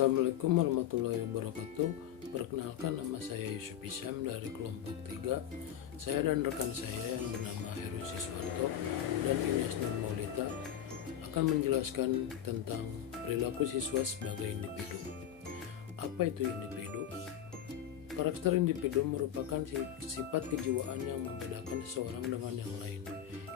Assalamualaikum warahmatullahi wabarakatuh. Perkenalkan, nama saya Yusuf Isyam dari kelompok 3. Saya dan rekan saya yang bernama Heru Siswanto dan Ines Nur Maulita akan menjelaskan tentang perilaku siswa sebagai individu. Apa itu individu? Karakter individu merupakan sifat kejiwaan yang membedakan seseorang dengan yang lain,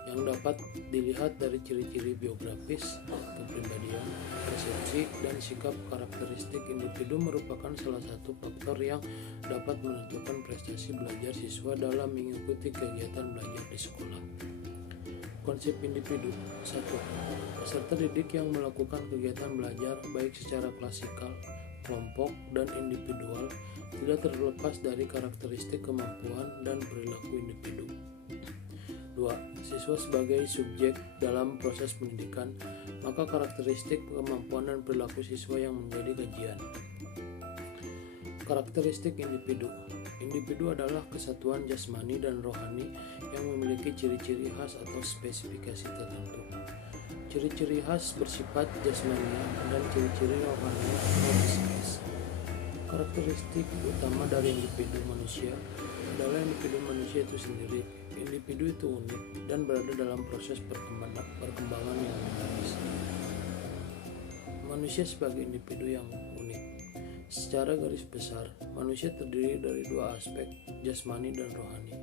yang dapat dilihat dari ciri-ciri biografis, kepribadian, persepsi, dan sikap. Karakteristik individu merupakan salah satu faktor yang dapat menentukan prestasi belajar siswa dalam mengikuti kegiatan belajar di sekolah. Konsep individu. 1. Peserta didik yang melakukan kegiatan belajar baik secara klasikal, kelompok, dan individual tidak terlepas dari karakteristik kemampuan dan perilaku individu. 2. Siswa sebagai subjek dalam proses pendidikan, maka karakteristik kemampuan dan perilaku siswa yang menjadi kajian. Karakteristik individu. Individu adalah kesatuan jasmani dan rohani yang memiliki ciri-ciri khas atau spesifikasi tertentu. Ciri-ciri khas bersifat jasmani dan ciri-ciri rohani atau psikis. Karakteristik utama dari individu manusia adalah individu manusia itu sendiri. Individu itu unik dan berada dalam proses perkembangan yang dinamis. Manusia sebagai individu yang unik. Secara garis besar, manusia terdiri dari dua aspek, jasmani dan rohani.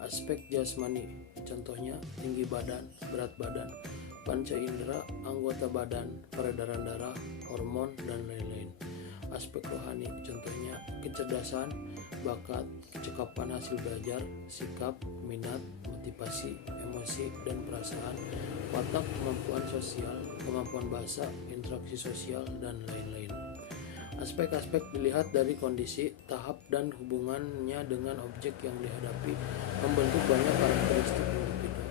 Aspek jasmani, contohnya tinggi badan, berat badan, panca indera, anggota badan, peredaran darah, hormon, dan lain-lain. Aspek rohani, contohnya kecerdasan, bakat, kecakapan hasil belajar, sikap, minat, motivasi, emosi, dan perasaan, watak, kemampuan sosial, kemampuan bahasa, interaksi sosial, dan lain-lain. Aspek-aspek dilihat dari kondisi, tahap, dan hubungannya dengan objek yang dihadapi membentuk banyak karakteristik individu.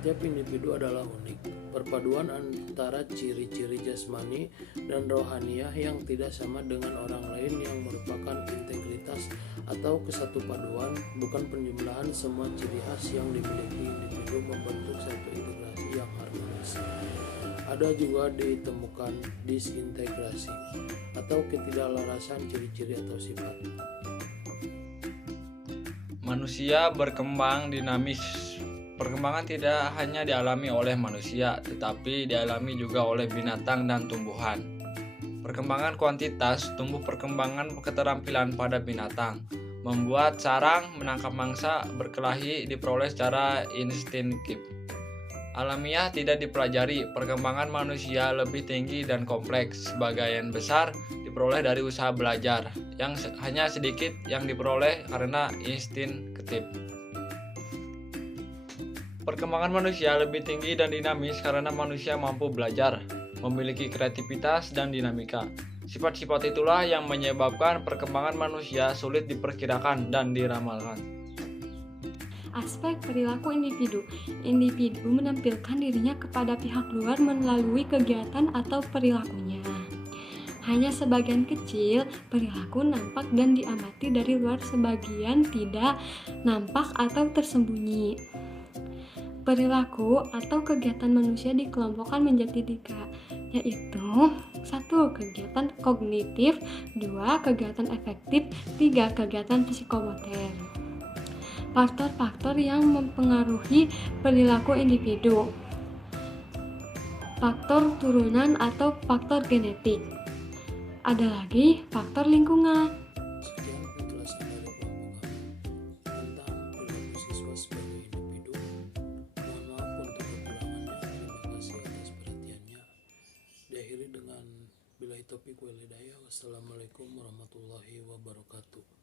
Tiap individu adalah unik. Perpaduan antara ciri-ciri jasmani dan rohaniah yang tidak sama dengan orang lain yang merupakan integritas atau kesatupaduan, bukan penjumlahan semua ciri khas yang dimiliki individu membentuk satu integrasi yang harmonis. Ada juga ditemukan disintegrasi atau ketidaklarasan ciri-ciri atau sifat. Manusia berkembang dinamis. Perkembangan tidak hanya dialami oleh manusia, tetapi dialami juga oleh binatang dan tumbuhan. Perkembangan kuantitas, tumbuh perkembangan keterampilan pada binatang, membuat sarang, menangkap mangsa, berkelahi diperoleh secara instinktif. Alamiah tidak dipelajari. Perkembangan manusia lebih tinggi dan kompleks. Sebagian besar diperoleh dari usaha belajar, yang hanya sedikit yang diperoleh karena instinktif. Perkembangan manusia lebih tinggi dan dinamis karena manusia mampu belajar, memiliki kreativitas dan dinamika. Sifat-sifat itulah yang menyebabkan perkembangan manusia sulit diperkirakan dan diramalkan. Aspek perilaku individu. Individu menampilkan dirinya kepada pihak luar melalui kegiatan atau perilakunya. Hanya sebagian kecil perilaku nampak dan diamati dari luar, sebagian tidak nampak atau tersembunyi. Perilaku atau kegiatan manusia dikelompokkan menjadi 3, yaitu 1. Kegiatan kognitif, 2. Kegiatan efektif, 3. Kegiatan psikomotor. Faktor-faktor yang mempengaruhi perilaku individu. Faktor turunan atau faktor genetik. Ada lagi faktor lingkungan. Sekian penjelasan dari kelompok kami tentang perilaku siswa sebagai individu. Mohon maaf untuk kekurangannya. Terima kasih atas perhatiannya. Diakhiri dengan billahi taufiq wal hidayah. Wassalamualaikum warahmatullahi wabarakatuh.